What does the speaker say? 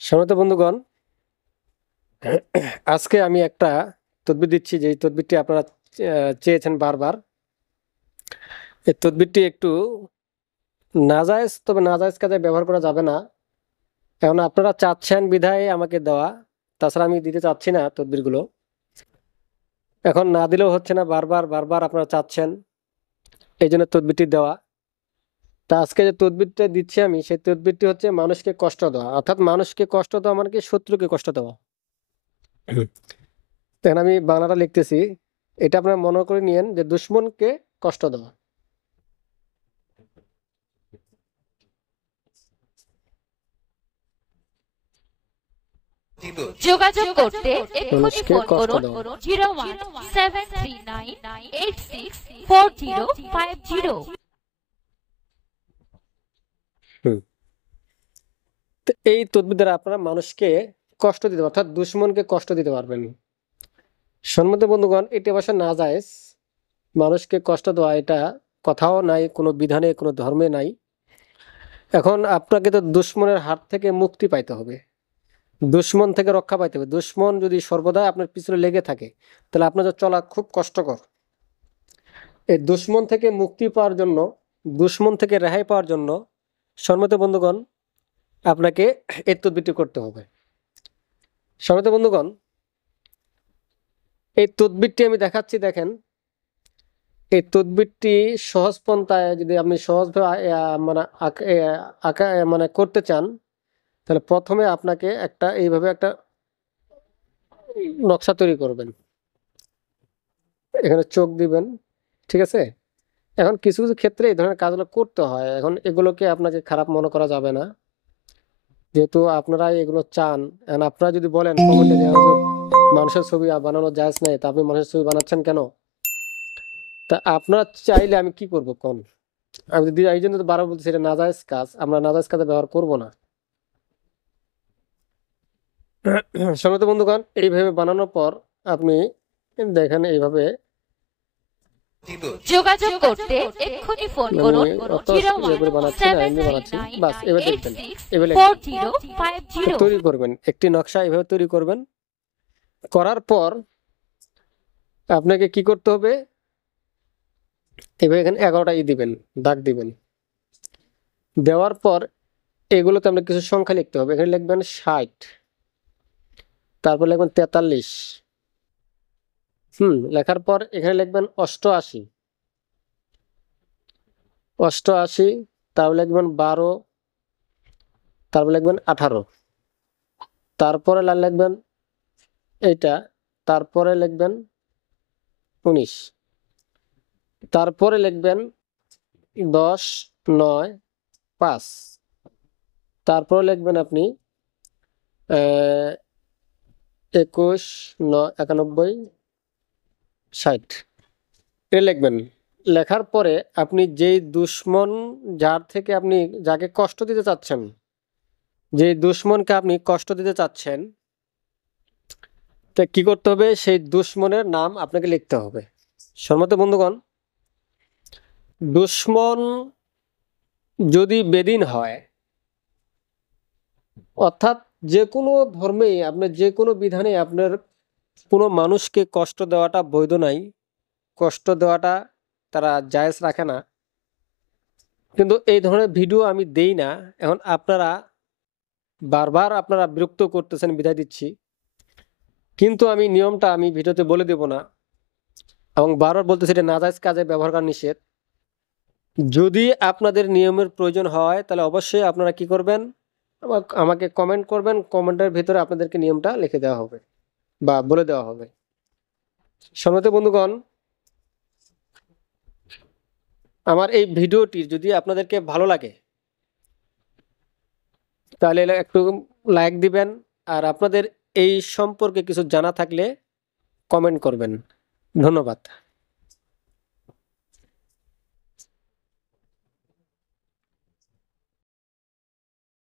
সম্মানিত বন্ধুগণ, আজকে আমি একটা তদবির দিচ্ছি, যে তদবিরটি আপনারা চেয়েছেন বারবার। এই তদবিরটি একটু নাজায়েজ, তবে নাজায়েজ কাজে ব্যবহার করা যাবে না। এখন আপনারা চাচ্ছেন বিধায় আমাকে দেওয়া, তাছাড়া আমি দিতে চাচ্ছি না তদবিরগুলো। এখন না দিলেও হচ্ছে না, বারবার বারবার আপনারা চাচ্ছেন, এই জন্য তদবিরটি দেওয়া। তা আজকে যে তদবিরটা দিচ্ছি আমি, সেই তদবিরটি হচ্ছে মানুষকে কষ্ট দেওয়া, অর্থাৎ মানুষকে কষ্ট দেওয়া মানে কি, শত্রুকে কষ্ট দেওয়া। এখন আমি বাংলাটা লিখতেছি, এটা আপনারা মনে করে নিয়েন যে দুশ্মনকে কষ্ট দেওয়া। যোগাযোগ করতে এক্ষুনি মানুষকে ফোন কষ্ট করুন দেওয়া। 01739864050। তো এই তদবির দ্বারা আপনারা মানুষকে কষ্ট দিতে, অর্থাৎ দুশ্মনকে কষ্ট দিতে পারবেন। সম্মানিত বন্ধুগণ, এটি অবশ্য নাজায়েজ। মানুষকে কষ্ট দেওয়া এটা কথাও নাই, কোনো বিধানে, কোনো ধর্মে নাই। এখন আপনাকে তো দুশ্মনের হাত থেকে মুক্তি পাইতে হবে, দুশ্মন থেকে রক্ষা পাইতে হবে। দুশ্মন যদি সর্বদা আপনার পিছনে লেগে থাকে, তাহলে আপনার চলা খুব কষ্টকর। এই দুশ্মন থেকে মুক্তি পাওয়ার জন্য, দুশ্মন থেকে রেহাই পাওয়ার জন্য সম্মানিত বন্ধুগণ, আপনাকে এই তদবিরটি করতে হবে। সম্মানিত বন্ধুগণ, এই তদবিরটি আমি দেখাচ্ছি, দেখেন। এই তদবিরটি সহজ পন্থায় যদি আপনি সহজভাবে মানে করতে চান, তাহলে প্রথমে আপনাকে এইভাবে একটা নকশা তৈরি করবেন। এখানে চোখ দিবেন, ঠিক আছে। এখন কিছু কিছু ক্ষেত্রে এই ধরনের কাজগুলো করতে হয়, এখন এগুলোকে আপনাকে খারাপ মনে করা যাবে না, যেহেতু আপনারা এগুলো চান। এখন আপনারা যদি বলেন কমেন্টে যে হুজুর, মানুষের ছবি বানানো জায়েজ নাই, তা আপনি মানুষের ছবি বানাচ্ছেন কেন? তা আপনারা চাইলে আমি কি করব কোন? আমি যদি এই জন্য তো বারবার বলতেছি, এটা নাজায়েজ কাজ, আমরা নাজায়েজ কাজে ব্যবহার করব না। সম্মানিত বন্ধুগণ, এইভাবে বানানোর পর আপনি দেখেন এইভাবে যোগাযোগ করতে এক্ষুনি ফোন করুন অত ইয়ে করে বানাচ্ছি না, এমনি বানাচ্ছি। বাস এবার দেখবেন, এবার তৈরি করবেন একটি নকশা, এইভাবে তৈরি করবেন। করার পর আপনাকে কি করতে হবে, এবার এখানে 11টা দিবেন, দাগ দিবেন। দেওয়ার পর এগুলোতে আমরা কিছু সংখ্যা লিখতে হবে। এখানে লিখবেন 60, তারপর লিখবেন 43, লেখার পর এখানে লিখবেন 88, 88, তারপর লিখবেন 12, তারপর লিখবেন 18, তারপরে লাল লিখবেন এইটা, তারপরে লিখবেন 19, তারপরে লিখবেন 10, 9, 5, তারপরে লিখবেন আপনি 21, 91, 60, এটা লিখবেন। লেখার পরে আপনি যেই দুশ্মন, যার থেকে আপনি যাকে কষ্ট দিতে চাচ্ছেন, যে দুশ্মনকে আপনি কষ্ট দিতে চাচ্ছেন, তা কি করতে হবে, সেই দুশ্মনের নাম আপনাকে লিখতে হবে। সম্মানিত বন্ধুগণ, দুশ্মন যদি বেদিন হয়, অর্থাৎ যে কোনো ধর্মেই, আপনার যে কোনো বিধানে আপনার কোনো মানুষকে কষ্ট দেওয়াটা বৈধ নাই, কষ্ট দেওয়াটা তারা জায়েজ রাখে না। কিন্তু এই ধরনের ভিডিও আমি দেই না। এখন আপনারা বারবার আপনারা বিরক্ত করতেছেন, বিদায় দিচ্ছি। কিন্তু আমি নিয়মটা আমি ভিডিওতে বলে দেব না, এবং বারবার বলতেছি এটা নাজায়েজ কাজে ব্যবহার করা নিষেধ। যদি আপনাদের নিয়মের প্রয়োজন হয়, তাহলে অবশ্যই আপনারা কি করবেন, আমাকে কমেন্ট করবেন, কমেন্টের ভিতরে আপনাদেরকে নিয়মটা লিখে দেওয়া হবে বা বলে দেওয়া হবে। সম্মানিত বন্ধুগণ, আমার এই ভিডিওটি যদি আপনাদেরকে ভালো লাগে, তাহলে একটু লাইক দিবেন, আর আপনাদের এই সম্পর্কে কিছু জানা থাকলে কমেন্ট করবেন। ধন্যবাদ।